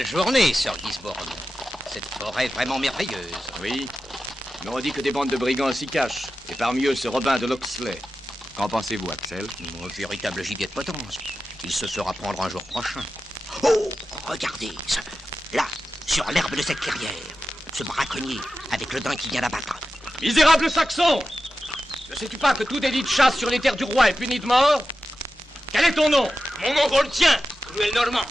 belle journée, Sir Gisborne. Cette forêt est vraiment merveilleuse. Oui, mais on dit que des bandes de brigands s'y cachent, et parmi eux ce Robin de Locksley. Qu'en pensez-vous, Axel? Un véritable gibier de potence. Il se saura prendre un jour prochain. Oh, regardez, là, sur l'herbe de cette clairière, ce braconnier avec le daim qui vient d'abattre. Misérable Saxon! Ne sais-tu pas que tout délit de chasse sur les terres du roi est puni de mort? Quel est ton nom? Mon nom vaut le tien, Cruel Normand.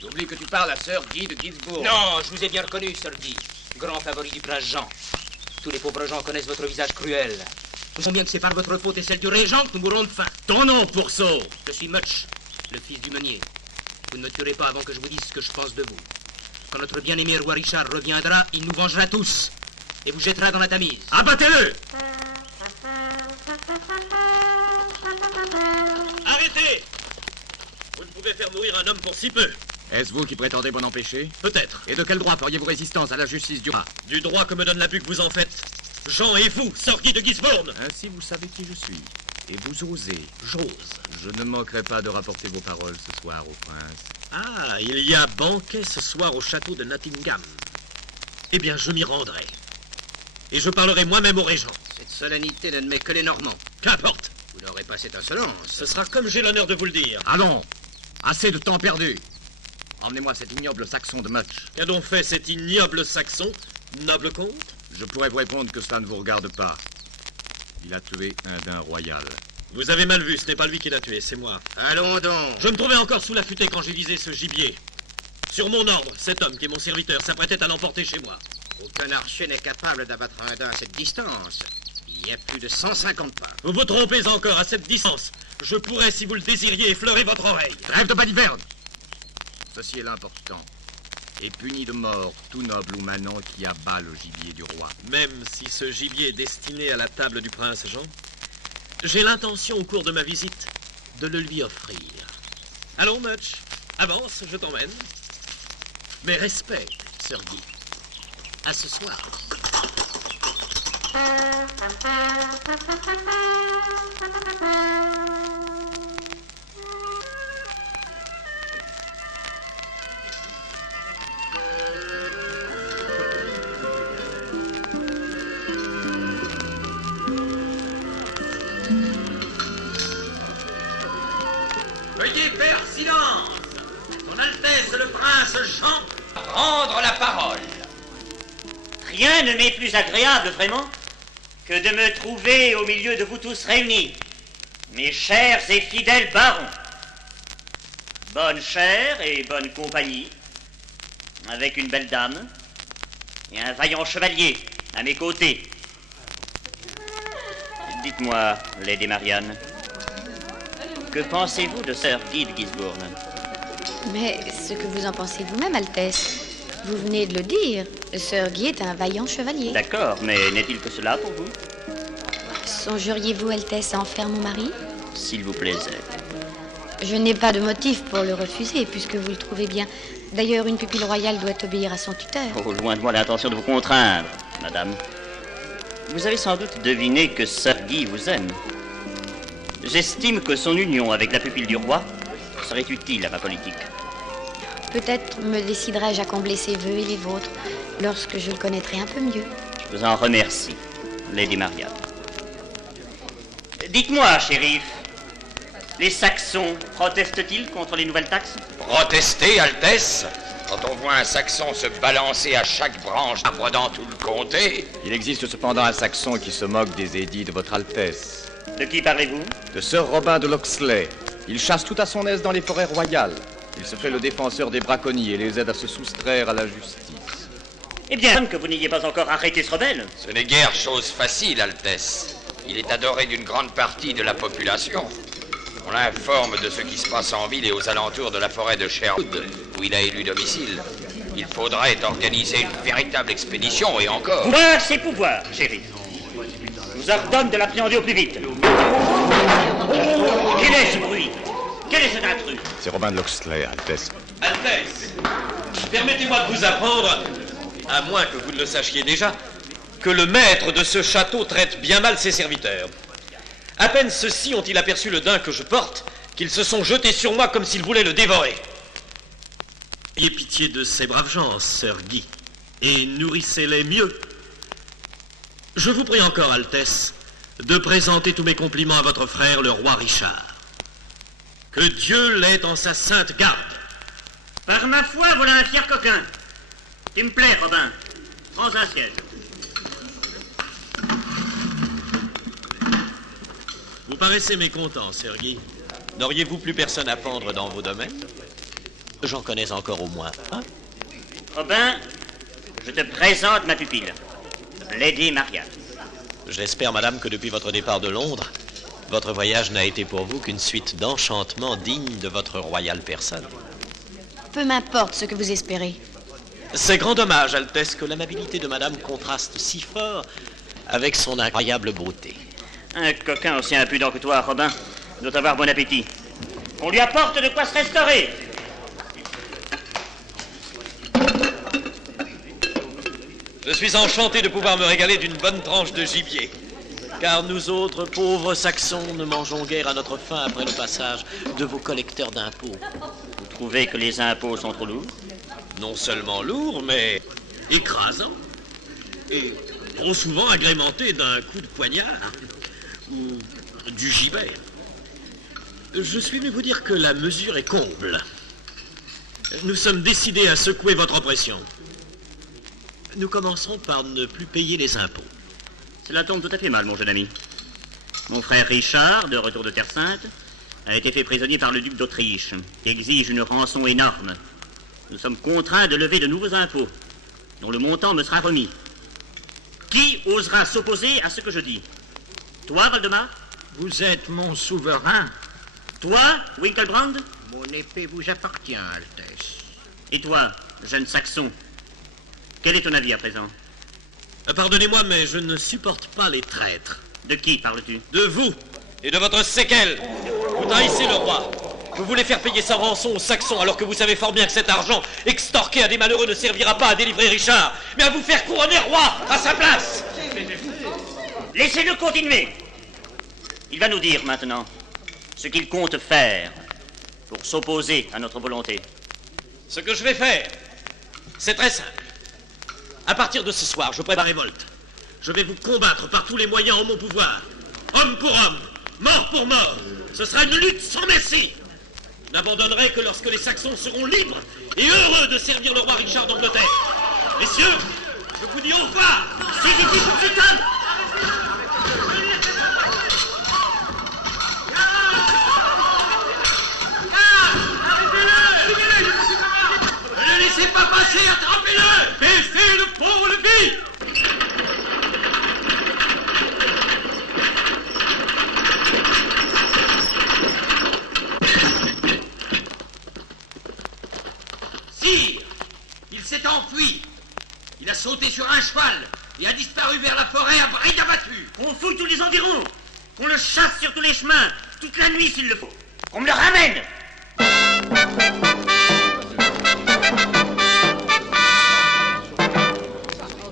J'oublie que tu parles à Sir Guy de Gisborne. Non, je vous ai bien reconnu, Sir Guy. Grand favori du prince Jean. Tous les pauvres gens connaissent votre visage cruel. Nous savons bien que c'est par votre faute et celle du régent que nous mourrons de faim. Ton nom, pourceau! Je suis Much, le fils du meunier. Vous ne me tuerez pas avant que je vous dise ce que je pense de vous. Quand notre bien-aimé roi Richard reviendra, il nous vengera tous et vous jettera dans la Tamise. Abattez-le! Arrêtez! Vous ne pouvez faire mourir un homme pour si peu. Est-ce vous qui prétendez m'en empêcher? Peut-être. Et de quel droit feriez-vous résistance à la justice du roi? Du droit que me donne l'abus que vous en faites. Jean et vous, sortis de Gisborne. Ainsi vous savez qui je suis. Et vous osez. J'ose. Je ne manquerai pas de rapporter vos paroles ce soir au prince. Ah, il y a banquet ce soir au château de Nottingham. Eh bien, je m'y rendrai. Et je parlerai moi-même au régent. Cette solennité n'admet que les Normands. Qu'importe. Vous n'aurez pas cette insolence. Ce sera comme j'ai l'honneur de vous le dire. Allons! Assez de temps perdu. Emmenez-moi cet ignoble Saxon de Much. Qu'a donc fait cet ignoble Saxon, noble comte? Je pourrais vous répondre que cela ne vous regarde pas. Il a tué un daim royal. Vous avez mal vu, ce n'est pas lui qui l'a tué, c'est moi. Allons donc. Je me trouvais encore sous la futaie quand j'ai visé ce gibier. Sur mon ordre, cet homme qui est mon serviteur s'apprêtait à l'emporter chez moi. Aucun archer n'est capable d'abattre un daim à cette distance. Il y a plus de 150 pas. Vous vous trompez encore à cette distance. Je pourrais, si vous le désiriez, effleurer votre oreille. Trêve de baliverne! Ceci est l'important. Et puni de mort tout noble ou manant qui abat le gibier du roi. Même si ce gibier est destiné à la table du prince Jean, j'ai l'intention au cours de ma visite de le lui offrir. Allons, Much, avance, je t'emmène. Mes respects, Sir Guy. À ce soir. Veuillez faire silence. Son Altesse le Prince Jean. Prendre la parole. Rien ne m'est plus agréable, vraiment, que de me trouver au milieu de vous tous réunis, mes chers et fidèles barons. Bonne chair et bonne compagnie, avec une belle dame et un vaillant chevalier à mes côtés. Dites-moi, Lady Marianne, que pensez-vous de Sir Guy de Gisborne? Mais ce que vous en pensez vous-même, Altesse. Vous venez de le dire, Sir Guy est un vaillant chevalier. D'accord, mais n'est-il que cela pour vous? Songeriez-vous, Altesse, à en faire mon mari? S'il vous plaisait. Je n'ai pas de motif pour le refuser, puisque vous le trouvez bien. D'ailleurs, une pupille royale doit obéir à son tuteur. Oh, loin de moi l'intention de vous contraindre, madame. Vous avez sans doute deviné que Sir Guy vous aime. J'estime que son union avec la pupille du roi serait utile à ma politique. Peut-être me déciderai-je à combler ses vœux et les vôtres lorsque je le connaîtrai un peu mieux. Je vous en remercie, Lady Marianne. Dites-moi, shérif, les Saxons protestent-ils contre les nouvelles taxes? Protester, Altesse? Quand on voit un Saxon se balancer à chaque branche d'arbre dans tout le comté. Il existe cependant un Saxon qui se moque des édits de votre Altesse. De qui parlez-vous? De Sir Robin de Locksley. Il chasse tout à son aise dans les forêts royales. Il se fait le défenseur des braconniers et les aide à se soustraire à la justice. Eh bien, que vous n'ayez pas encore arrêté ce rebelle. Ce n'est guère chose facile, Altesse. Il est adoré d'une grande partie de la population. On l'informe de ce qui se passe en ville et aux alentours de la forêt de Sherwood, où il a élu domicile. Il faudrait organiser une véritable expédition, et encore. Pouvoir, c'est pouvoir, shérif. Je vous ordonne de l'appréhender au plus vite. Quel est ce bruit? Quel est cet intrus? C'est Robin de Locksley, Altesse. Altesse, permettez-moi de vous apprendre, à moins que vous ne le sachiez déjà, que le maître de ce château traite bien mal ses serviteurs. À peine ceux-ci ont-ils aperçu le daim que je porte, qu'ils se sont jetés sur moi comme s'ils voulaient le dévorer. Ayez pitié de ces braves gens, Sir Guy, et nourrissez-les mieux. Je vous prie encore, Altesse, de présenter tous mes compliments à votre frère, le roi Richard. Que Dieu l'ait en sa sainte garde. Par ma foi, voilà un fier coquin. Tu me plais, Robin. Prends un siège. Vous paraissez mécontent, Sir Guy. N'auriez-vous plus personne à pendre dans vos domaines? J'en connais encore au moins un. Robin, je te présente ma pupille, Lady Marianne. J'espère, madame, que depuis votre départ de Londres, votre voyage n'a été pour vous qu'une suite d'enchantements dignes de votre royale personne. Peu m'importe ce que vous espérez. C'est grand dommage, Altesse, que l'amabilité de madame contraste si fort avec son incroyable beauté. Un coquin aussi impudent que toi, Robin, doit avoir bon appétit. On lui apporte de quoi se restaurer. Je suis enchanté de pouvoir me régaler d'une bonne tranche de gibier. Car nous autres, pauvres Saxons, ne mangeons guère à notre faim après le passage de vos collecteurs d'impôts. Vous trouvez que les impôts sont trop lourds? Non seulement lourds, mais écrasants. Et trop souvent agrémentés d'un coup de poignard ou du gibet. Je suis venu vous dire que la mesure est comble. Nous sommes décidés à secouer votre oppression. Nous commencerons par ne plus payer les impôts. Cela tombe tout à fait mal, mon jeune ami. Mon frère Richard, de retour de Terre Sainte, a été fait prisonnier par le duc d'Autriche, qui exige une rançon énorme. Nous sommes contraints de lever de nouveaux impôts, dont le montant me sera remis. Qui osera s'opposer à ce que je dis? Toi, Valdemar? Vous êtes mon souverain. Toi, Winkelbrand? Mon épée vous appartient, Altesse. Et toi, jeune Saxon? Quel est ton avis à présent? Pardonnez-moi, mais je ne supporte pas les traîtres. De qui parles-tu? De vous et de votre séquelle. Vous trahissez le roi. Vous voulez faire payer sa rançon aux Saxons alors que vous savez fort bien que cet argent extorqué à des malheureux ne servira pas à délivrer Richard, mais à vous faire couronner roi à sa place. Laissez-le continuer. Il va nous dire maintenant ce qu'il compte faire pour s'opposer à notre volonté. Ce que je vais faire, c'est très simple. À partir de ce soir, je prépare la révolte. Je vais vous combattre par tous les moyens en mon pouvoir. Homme pour homme, mort pour mort. Ce sera une lutte sans merci. Je n'abandonnerai que lorsque les Saxons seront libres et heureux de servir le roi Richard d'Angleterre. Messieurs, je vous dis au revoir. C'est ici pour cet homme. Ne le laissez pas passer, attrapez-le! Baissez le pauvre levier! Sire, il s'est enfui. Il a sauté sur un cheval et a disparu vers la forêt à bride abattue. Qu'on fouille tous les environs. Qu'on le chasse sur tous les chemins, toute la nuit s'il le faut. Qu'on me le ramène.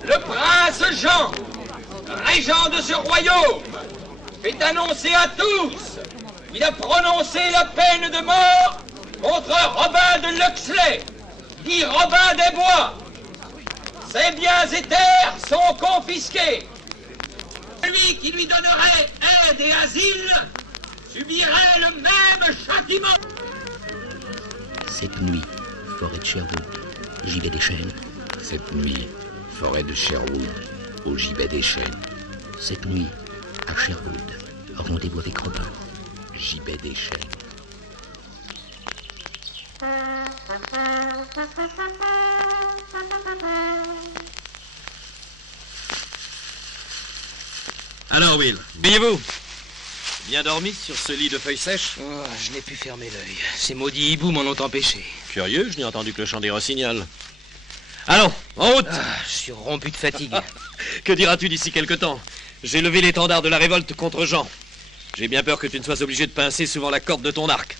Le prince Jean, régent de ce royaume, fait annoncer à tous qu'il a prononcé la peine de mort contre Robin de Luxley, dit Robin des Bois. Ses biens et terres sont confisqués. Celui qui lui donnerait aide et asile subirait le même châtiment. Cette nuit, forêt de Sherwood, gibet des chênes. Cette nuit, forêt de Sherwood, au gibet des chênes. Cette nuit, à Sherwood, rendez-vous avec Robin. Gibet des chênes. Alors, Will, payez-vous. Bien dormi sur ce lit de feuilles sèches? Oh, je n'ai pu fermer l'œil. Ces maudits hiboux m'en ont empêché. Curieux, je n'ai entendu que le chant des rossignols. Allons, en route. Je suis rompu de fatigue. Que diras-tu d'ici quelque temps? J'ai levé l'étendard de la révolte contre Jean. J'ai bien peur que tu ne sois obligé de pincer souvent la corde de ton arc.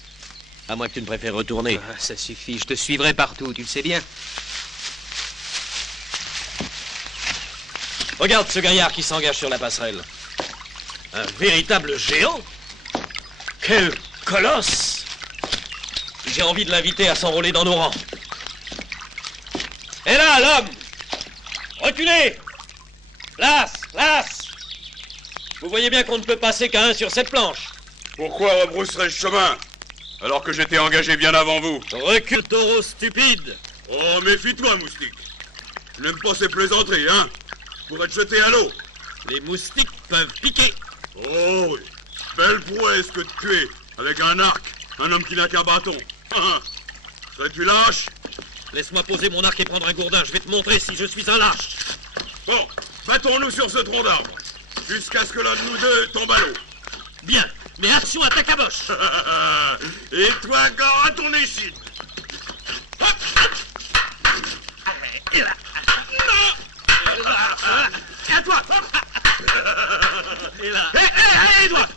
À moins que tu ne préfères retourner. Ça suffit, je te suivrai partout, tu le sais bien. Regarde ce gaillard qui s'engage sur la passerelle. Un véritable géant. Quel colosse! J'ai envie de l'inviter à s'enrôler dans nos rangs. là, l'homme! Reculez! Place! Vous voyez bien qu'on ne peut passer qu'à un sur cette planche. Pourquoi rebrousserais-je chemin alors que j'étais engagé bien avant vous? Recule, taureau stupide! Oh, méfie-toi, moustique. Je n'aime pas ces plaisanteries, hein? Pour être jeté à l'eau. Les moustiques peuvent piquer. Oh, oui. Belle prouesse que de tuer avec un arc un homme qui n'a qu'un bâton. Serais-tu lâche? Laisse-moi poser mon arc et prendre un gourdin. Je vais te montrer si je suis un lâche. Bon, battons-nous sur ce tronc d'arbre jusqu'à ce que l'un de nous deux tombe à l'eau. Bien, mais action à ta caboche. Et toi, encore à ton échine. Et là. Et à toi. Et là. Et toi.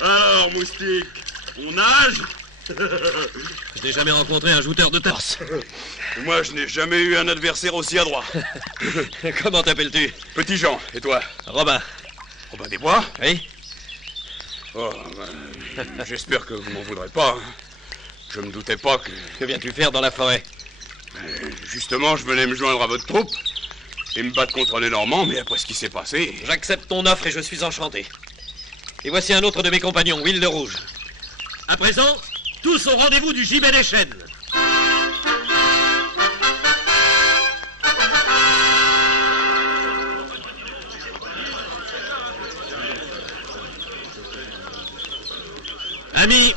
Alors, moustique, on nage? Je n'ai jamais rencontré un jouteur de torse. Moi, je n'ai jamais eu un adversaire aussi adroit. Comment t'appelles-tu? Petit Jean, et toi? Robin. Robin des Bois? Oui. Oh, j'espère que vous m'en voudrez pas. Je me doutais pas que... Que viens-tu faire dans la forêt? Justement, je venais me joindre à votre troupe et me battre contre les Normands, mais après ce qui s'est passé... J'accepte ton offre et je suis enchanté. Et voici un autre de mes compagnons, Will de Rouge. À présent, tous au rendez-vous du gibet des chênes. Amis,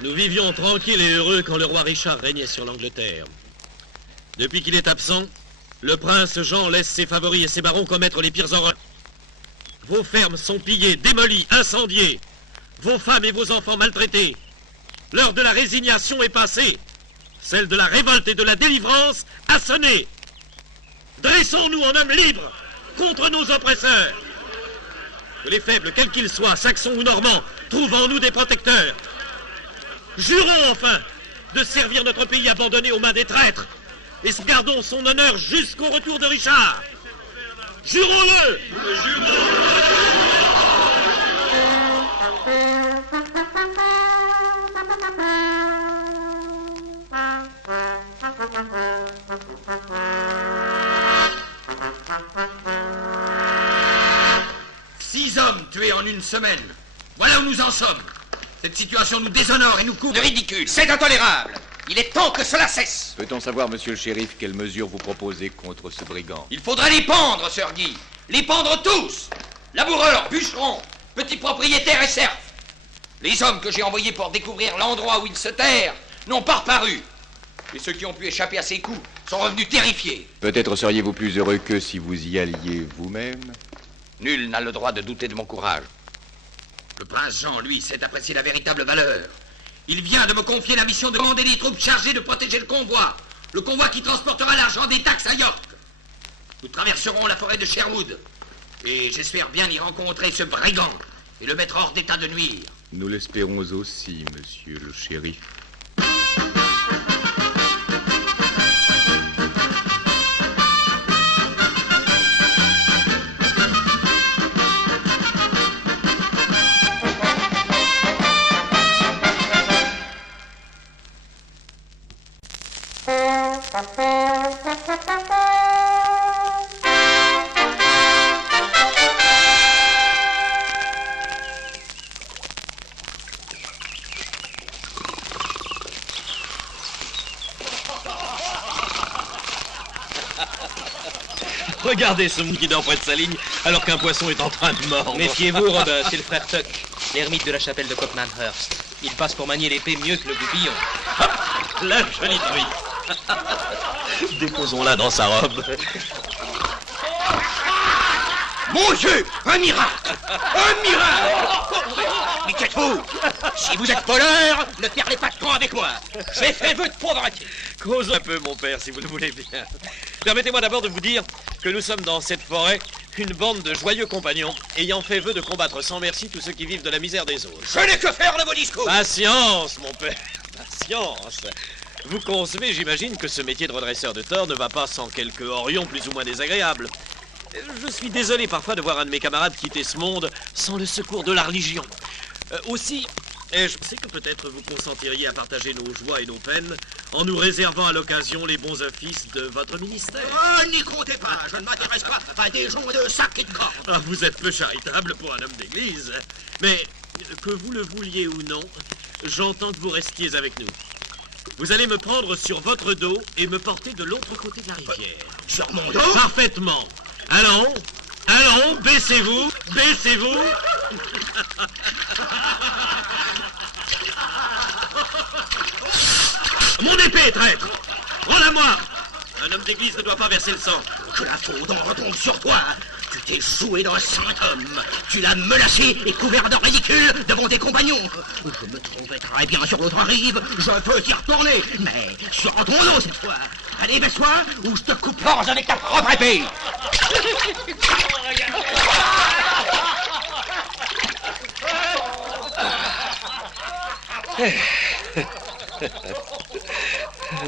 nous vivions tranquilles et heureux quand le roi Richard régnait sur l'Angleterre. Depuis qu'il est absent, le prince Jean laisse ses favoris et ses barons commettre les pires horreurs. Vos fermes sont pillées, démolies, incendiées. Vos femmes et vos enfants maltraités. L'heure de la résignation est passée. Celle de la révolte et de la délivrance a sonné. Dressons-nous en hommes libres contre nos oppresseurs. Que les faibles, quels qu'ils soient, saxons ou normands, trouvent en nous des protecteurs. Jurons enfin de servir notre pays abandonné aux mains des traîtres et gardons son honneur jusqu'au retour de Richard. Jurons-le! Six hommes tués en une semaine. Voilà où nous en sommes. Cette situation nous déshonore et nous coupe. De ridicule, c'est intolérable. Il est temps que cela cesse. Peut-on savoir, monsieur le shérif, quelles mesures vous proposez contre ce brigand? Il faudrait les pendre, Sir Guy. Les pendre tous. Laboureurs, bûcherons, petits propriétaires et serfs. Les hommes que j'ai envoyés pour découvrir l'endroit où ils se terrent n'ont pas reparu. Et ceux qui ont pu échapper à ces coups sont revenus terrifiés. Peut-être seriez-vous plus heureux qu'eux si vous y alliez vous-même? Nul n'a le droit de douter de mon courage. Le prince Jean, lui, sait apprécier la véritable valeur. Il vient de me confier la mission de commander des troupes chargées de protéger le convoi. Le convoi qui transportera l'argent des taxes à York. Nous traverserons la forêt de Sherwood. Et j'espère bien y rencontrer ce brigand et le mettre hors d'état de nuire. Nous l'espérons aussi, monsieur le shérif. Regardez ce monde qui dort près de sa ligne alors qu'un poisson est en train de mordre. Méfiez-vous, Robin, c'est le frère Tuck, l'ermite de la chapelle de Copmanhurst. Il passe pour manier l'épée mieux que le goupillon. La jolie truite. Déposons-la dans sa robe. Mon Dieu, un miracle! Un miracle! Mais qu'êtes-vous? Si vous êtes voleur, ne perdez pas de temps avec moi. J'ai fait vœu de pauvreté. Cause un peu, mon père, si vous le voulez bien. Permettez-moi d'abord de vous dire que nous sommes dans cette forêt une bande de joyeux compagnons ayant fait vœu de combattre sans merci tous ceux qui vivent de la misère des autres. Je n'ai que faire de vos discours. Patience, mon père, patience. Vous concevez, j'imagine, que ce métier de redresseur de tort ne va pas sans quelques horions plus ou moins désagréables. Je suis désolé parfois de voir un de mes camarades quitter ce monde sans le secours de la religion. Aussi, Et je sais que peut-être vous consentiriez à partager nos joies et nos peines en nous réservant à l'occasion les bons offices de votre ministère. Oh, n'y comptez pas, je ne m'intéresse pas à des gens de sac et de cordes. Ah, vous êtes peu charitable pour un homme d'église. Mais, que vous le vouliez ou non, j'entends que vous restiez avec nous. Vous allez me prendre sur votre dos et me porter de l'autre côté de la rivière. Sur mon dos? Parfaitement. Allons, allons, baissez-vous, baissez-vous. Mon épée, traître! Rends-la-moi! Un homme d'église ne doit pas verser le sang. Que la faute en retombe sur toi. Tu t'es joué d'un saint homme. Tu l'as menacé et couvert de ridicule devant tes compagnons. Je me trouvais très bien sur l'autre rive. Je peux t'y retourner, mais sur ton dos cette fois. Allez, baisse-toi, ou je te coupe l'orge avec ta propre épée.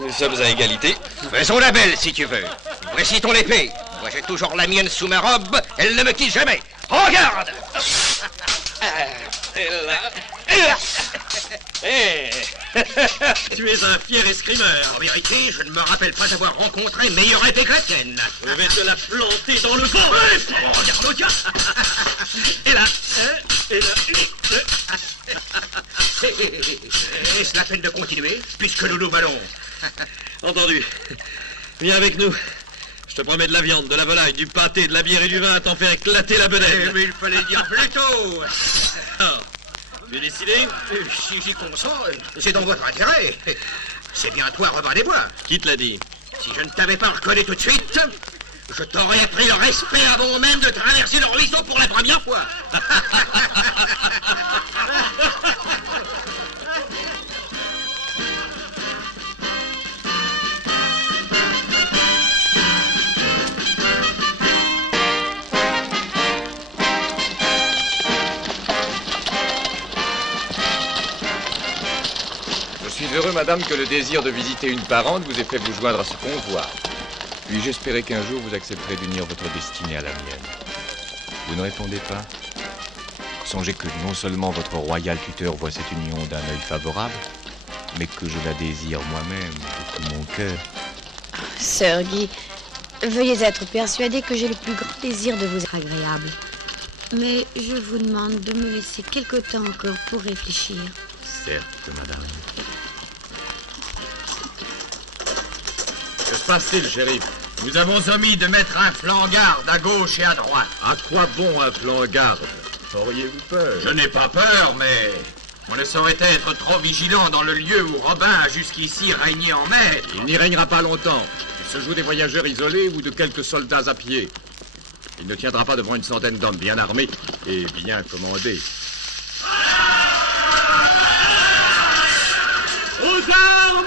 Nous sommes à égalité. Faisons la belle, si tu veux. Voici ton épée. Moi, j'ai toujours la mienne sous ma robe. Elle ne me quitte jamais. Regarde! Tu es un fier escrimeur. En vérité, je ne me rappelle pas avoir rencontré meilleure épée que la tienne. Je vais te la planter dans le ventre. Regarde l'autre. Et là, et là. Est-ce la peine de continuer, puisque nous nous valons? Entendu. Viens avec nous. Je te promets de la viande, de la volaille, du pâté, de la bière et du vin à t'en faire éclater la bedaine. Mais il fallait dire plus tôt. Alors, tu es décidé? Si j'y consens, c'est dans votre intérêt. C'est bien toi, Robin des Bois. Qui te l'a dit? Si je ne t'avais pas reconnu tout de suite, je t'aurais appris le respect avant même de traverser le ruisseau pour la première fois. Je suis heureux, madame, que le désir de visiter une parente vous ait fait vous joindre à ce convoi. Puis-je espérer qu'un jour vous accepterez d'unir votre destinée à la mienne? Vous ne répondez pas? Songez que non seulement votre royal tuteur voit cette union d'un œil favorable, mais que je la désire moi-même de tout mon cœur. Sir Guy, veuillez être persuadé que j'ai le plus grand désir de vous être agréable. Mais je vous demande de me laisser quelque temps encore pour réfléchir. Certes, madame. Que se passe-t-il, shérif? Nous avons omis de mettre un flanc-garde à gauche et à droite. À quoi bon un flanc-garde? Auriez-vous peur? Je n'ai pas peur, mais on ne saurait être trop vigilant dans le lieu où Robin a jusqu'ici régné en maître. Il n'y régnera pas longtemps. Il se joue des voyageurs isolés ou de quelques soldats à pied. Il ne tiendra pas devant une centaine d'hommes bien armés et bien commandés. Aux armes!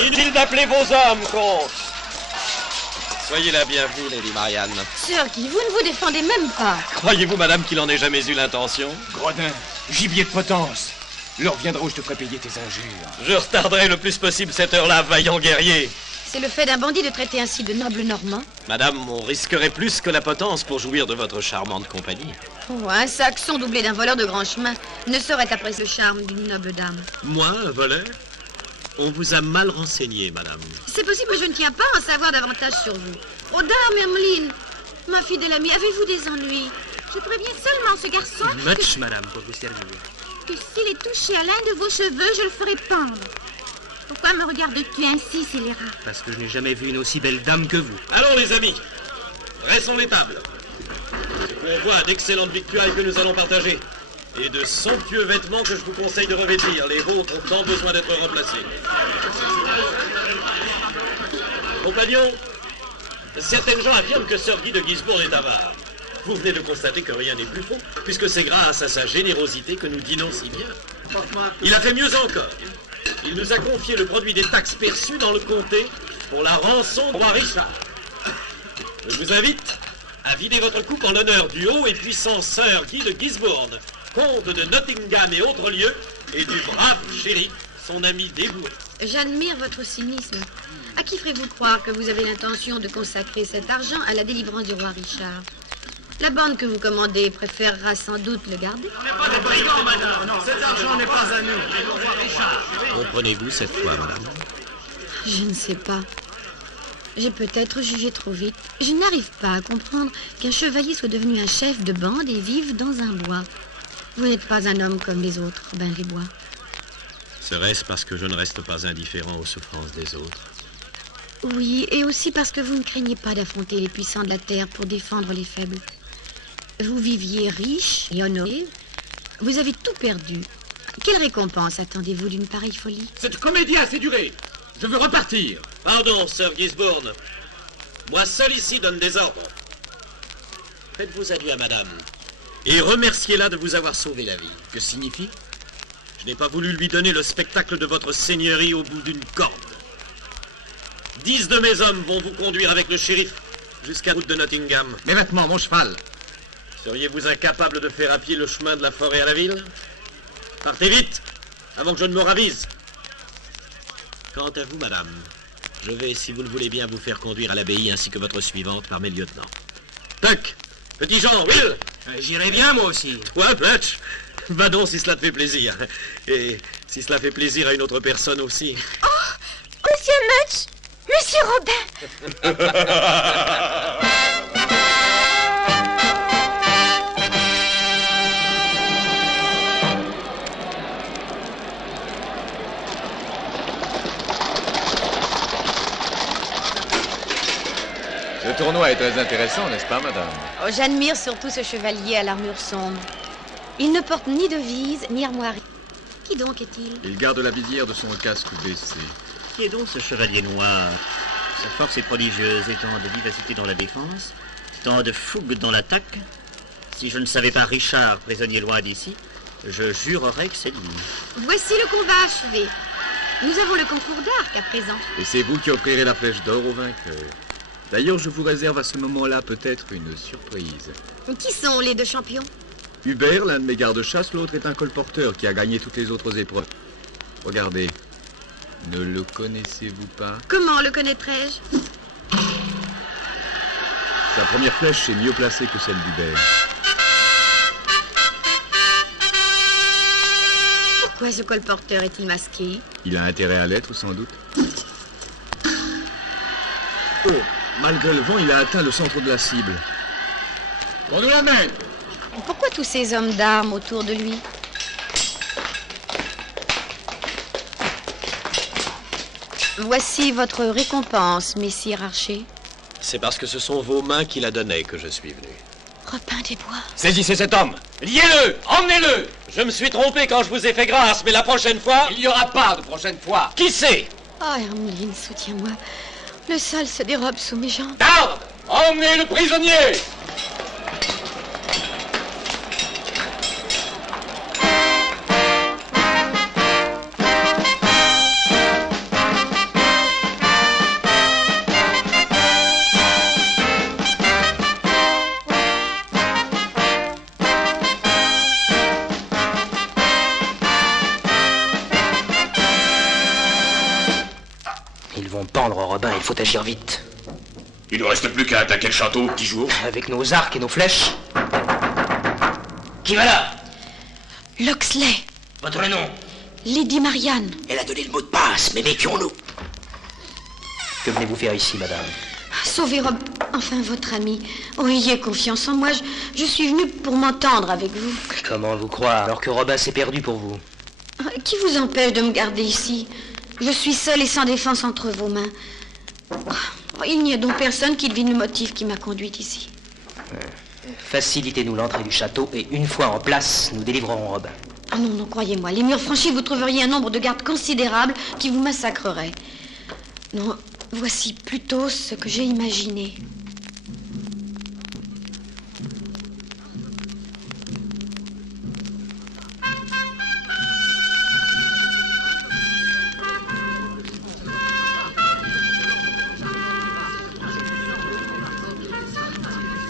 Inutile d'appeler vos hommes, comte. Soyez la bienvenue, Lady Marianne. Sir Guy, vous ne vous défendez même pas. Croyez-vous, madame, qu'il en ait jamais eu l'intention? Gredin, gibier de potence. L'heure viendra où je te ferai payer tes injures. Je retarderai le plus possible cette heure-là, vaillant guerrier. C'est le fait d'un bandit de traiter ainsi de nobles Normands. Madame, on risquerait plus que la potence pour jouir de votre charmante compagnie. Oh, un saxon doublé d'un voleur de grand chemin ne saurait apprécier le charme d'une noble dame. Moi, un voleur? On vous a mal renseigné, madame. C'est possible, je ne tiens pas à en savoir davantage sur vous. Oh, dame Hermeline, ma fidèle amie, avez-vous des ennuis? Je préviens seulement ce garçon Much, madame, pour vous servir. que s'il est touché à l'un de vos cheveux, je le ferai pendre. Pourquoi me regardes-tu ainsi, scélérat? Parce que je n'ai jamais vu une aussi belle dame que vous. Allons, les amis. Dressons les tables. On voit d'excellentes victuailles que nous allons partager. Et de somptueux vêtements que je vous conseille de revêtir. Les vôtres ont tant besoin d'être remplacés. Compagnons, certaines gens affirment que Sir Guy de Gisbourne est avare. Vous venez de constater que rien n'est plus faux, puisque c'est grâce à sa générosité que nous dînons si bien. Il a fait mieux encore. Il nous a confié le produit des taxes perçues dans le comté pour la rançon de roi Richard. Je vous invite à vider votre coupe en l'honneur du haut et puissant Sir Guy de Gisbourne, comte de Nottingham et autres lieux, et du brave shérif, son ami dévoué. J'admire votre cynisme. À qui ferez-vous croire que vous avez l'intention de consacrer cet argent à la délivrance du roi Richard? La bande que vous commandez préférera sans doute le garder. On n'est pas des brigands, madame. Non, cet argent n'est pas à nous. Comprenez-vous cette fois, madame? Je ne sais pas. J'ai peut-être jugé trop vite. Je n'arrive pas à comprendre qu'un chevalier soit devenu un chef de bande et vive dans un bois. Vous n'êtes pas un homme comme les autres, Robin des Bois. Serait-ce parce que je ne reste pas indifférent aux souffrances des autres? Oui, et aussi parce que vous ne craignez pas d'affronter les puissants de la terre pour défendre les faibles. Vous viviez riche et honoré. Vous avez tout perdu. Quelle récompense attendez-vous d'une pareille folie? Cette comédie a assez duré. Je veux repartir. Pardon, Sir Gisborne. Moi seul ici donne des ordres. Faites-vous adieu à madame. Et remerciez-la de vous avoir sauvé la vie. Que signifie? Je n'ai pas voulu lui donner le spectacle de votre seigneurie au bout d'une corde. 10 de mes hommes vont vous conduire avec le shérif jusqu'à la route de Nottingham. Mes vêtements, mon cheval. Seriez-vous incapable de faire à pied le chemin de la forêt à la ville? Partez vite, avant que je ne me ravise. Quant à vous, madame, je vais, si vous le voulez bien, vous faire conduire à l'abbaye ainsi que votre suivante par mes lieutenants. Tuck, Petit Jean, Will. J'irai bien, moi aussi. Toi, Platch, va donc si cela te fait plaisir. Et si cela fait plaisir à une autre personne aussi. Oh, Monsieur Mutch, Monsieur Robin. Ce tournoi est très intéressant, n'est-ce pas, madame? Oh, j'admire surtout ce chevalier à l'armure sombre. Il ne porte ni devise, ni armoirie. Qui donc est-il? Il garde la visière de son casque baissé. Qui est donc ce chevalier noir? Sa force est prodigieuse et tant de vivacité dans la défense, tant de fougue dans l'attaque. Si je ne savais pas Richard, prisonnier loin d'ici, je jurerais que c'est lui. Voici le combat achevé. Nous avons le concours d'arc à présent. Et c'est vous qui offrirez la flèche d'or au vainqueur. D'ailleurs, je vous réserve à ce moment-là peut-être une surprise. Qui sont les deux champions? Hubert, l'un de mes gardes-chasse, l'autre est un colporteur qui a gagné toutes les autres épreuves. Regardez. Ne le connaissez-vous pas? Comment le connaîtrais-je? Sa première flèche est mieux placée que celle d'Hubert. Pourquoi ce colporteur est-il masqué? Il a intérêt à l'être, sans doute. Oh, malgré le vent, il a atteint le centre de la cible. On nous l'amène. Pourquoi tous ces hommes d'armes autour de lui? Voici votre récompense, messire Archer. C'est parce que ce sont vos mains qui la donnaient que je suis venu. Robin des Bois. Saisissez cet homme. Liez-le. Emmenez-le. Je me suis trompé quand je vous ai fait grâce, mais la prochaine fois... Il n'y aura pas de prochaine fois. Qui sait? Oh, Hermeline, soutiens-moi. Le sol se dérobe sous mes jambes. Garde. Emmenez le prisonnier. Pendre Robin, il faut agir vite. Il ne reste plus qu'à attaquer le château, petit jour. Avec nos arcs et nos flèches. Qui va là? Loxley. Votre nom? Lady Marianne. Elle a donné le mot de passe, mais méfions-nous. Que venez-vous faire ici, madame? Sauver Rob... Enfin, votre ami. Oh, ayez confiance en moi. Je suis venue pour m'entendre avec vous. Comment vous croire, alors que Robin s'est perdu pour vous? Qui vous empêche de me garder ici? Je suis seule et sans défense entre vos mains. Oh, il n'y a donc personne qui devine le motif qui m'a conduite ici. Facilitez-nous l'entrée du château et une fois en place, nous délivrerons Robin. Ah non, non, croyez-moi, les murs franchis, vous trouveriez un nombre de gardes considérable qui vous massacrerait. Non, voici plutôt ce que j'ai imaginé.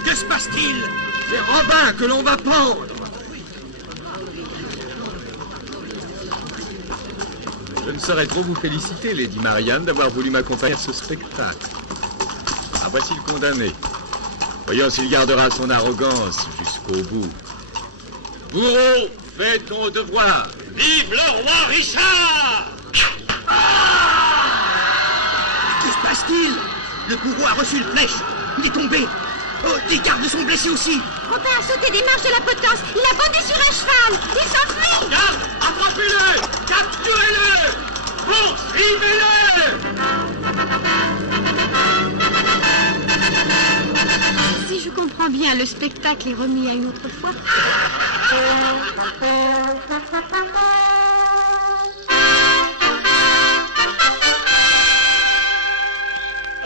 Que se passe-t-il? C'est Robin que l'on va pendre. Je ne saurais trop vous féliciter, Lady Marianne, d'avoir voulu m'accompagner à ce spectacle. Ah, voici le condamné. Voyons s'il gardera son arrogance jusqu'au bout. Bourreau, fais ton devoir. Vive le roi Richard! Que se passe-t-il? Le bourreau a reçu une flèche. Il est tombé. Oh, des gardes sont blessés aussi. Robin a sauté des marches de la potence. Il a bondé sur un cheval. Il s'enfuit. Garde, attrapez-le! Capturez-le! Poursuivez-le! Si je comprends bien, le spectacle est remis à une autre fois.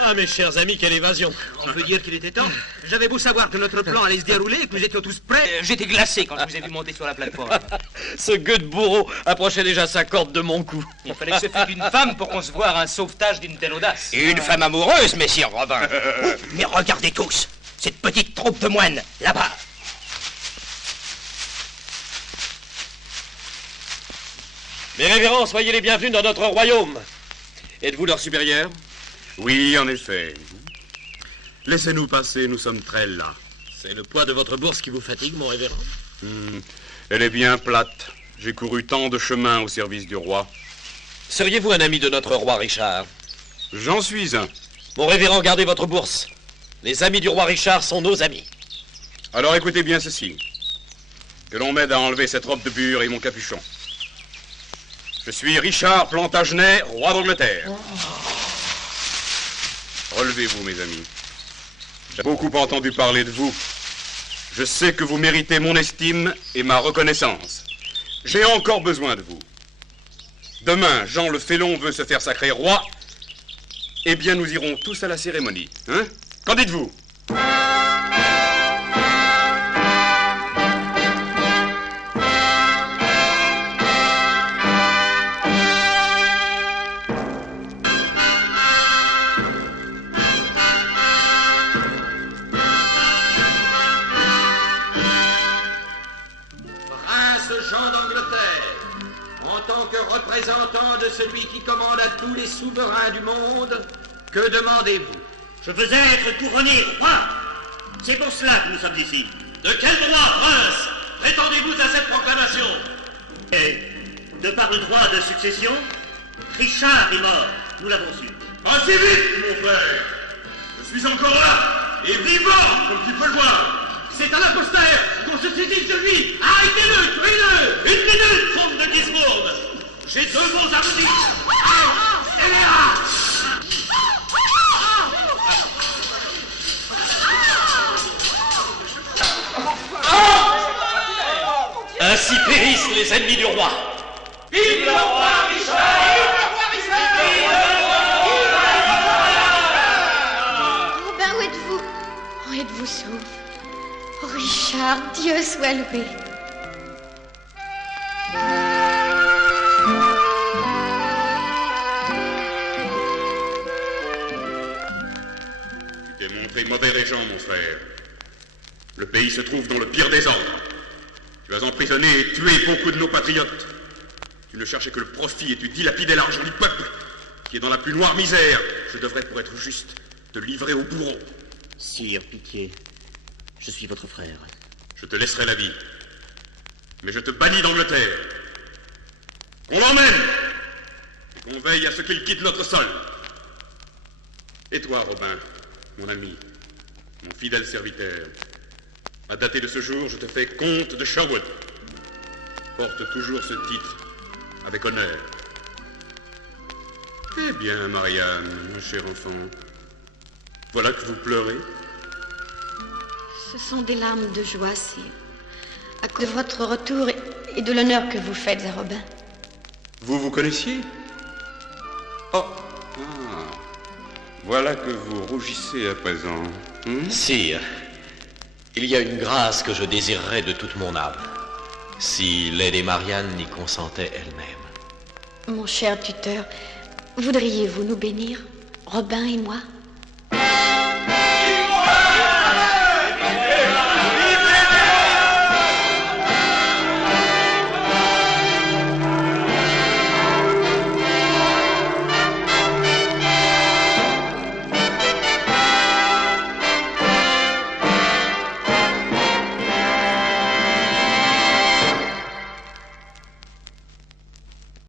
Ah, mes chers amis, quelle évasion! On peut dire qu'il était temps. J'avais beau savoir que notre plan allait se dérouler et que nous étions tous prêts. J'étais glacé quand je vous ai vu monter sur la plateforme. Ce gueux de bourreau approchait déjà sa corde de mon cou. Il fallait que ce fût une femme pour concevoir un sauvetage d'une telle audace. Une femme amoureuse, messire Robin. Mais regardez tous, cette petite troupe de moines, là-bas. Mes révérends, soyez les bienvenus dans notre royaume. Êtes-vous leur supérieur? Oui, en effet. Laissez-nous passer, nous sommes très las. C'est le poids de votre bourse qui vous fatigue, mon révérend? Elle est bien plate. J'ai couru tant de chemins au service du roi. Seriez-vous un ami de notre roi Richard? J'en suis un. Mon révérend, gardez votre bourse. Les amis du roi Richard sont nos amis. Alors écoutez bien ceci. Que l'on m'aide à enlever cette robe de bure et mon capuchon. Je suis Richard Plantagenet, roi d'Angleterre. Relevez-vous, mes amis. J'ai beaucoup entendu parler de vous. Je sais que vous méritez mon estime et ma reconnaissance. J'ai encore besoin de vous. Demain, Jean le Félon veut se faire sacrer roi. Eh bien, nous irons tous à la cérémonie. Hein? Qu'en dites-vous? Représentant de celui qui commande à tous les souverains du monde, que demandez-vous? Je veux être couronné roi. C'est pour cela que nous sommes ici. De quel droit, prince, prétendez-vous à cette proclamation? Et, de par le droit de succession, Richard est mort. Nous l'avons su. Assez vite, mon frère. Je suis encore là, et vivant, comme tu peux le voir. C'est un imposteur, qu'on se saisisse de lui. Arrêtez-le, tuez-le. Une minute, trompe de Gisbourg. J'ai deux mots à vous dire. Ainsi périssent les ennemis du roi. Vive le roi Richard! Robin, où êtes-vous? Oh, êtes-vous sauve? Oh, Richard, Dieu soit loué. Tu t'es montré mauvais régent, mon frère. Le pays se trouve dans le pire désordre. Tu as emprisonné et tué beaucoup de nos patriotes. Tu ne cherchais que le profit et tu dilapidais l'argent du peuple, qui est dans la plus noire misère. Je devrais, pour être juste, te livrer au bourreau. Sire, pitié. Je suis votre frère. Je te laisserai la vie. Mais je te bannis d'Angleterre. Qu'on l'emmène et qu'on veille à ce qu'il quitte notre sol. Et toi, Robin, mon ami, mon fidèle serviteur, à dater de ce jour, je te fais comte de Sherwood. Porte toujours ce titre avec honneur. Eh bien, Marianne, mon cher enfant, voilà que vous pleurez. Ce sont des larmes de joie, sire, à cause de votre retour et de l'honneur que vous faites à Robin. Vous vous connaissiez? Oh, voilà que vous rougissez à présent. Sire, il y a une grâce que je désirerais de toute mon âme, si Lady Marianne n'y consentait elle-même. Mon cher tuteur, voudriez-vous nous bénir, Robin et moi?